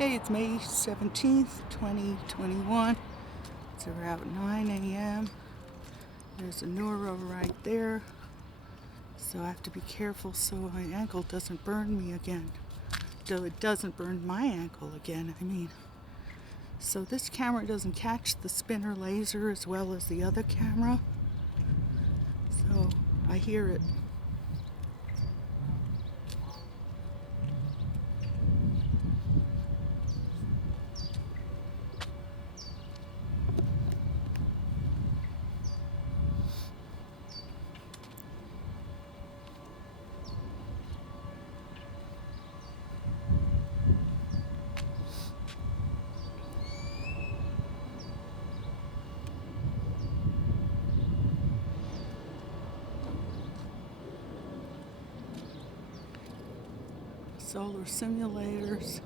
Okay, it's May 17th, 2021. It's around 9 a.m. There's a Nora right there. So I have to be careful so my ankle doesn't burn me again. Though it doesn't burn my ankle again, I mean. So this camera doesn't catch the spinner laser as well as the other camera. So I hear it. Solar simulators.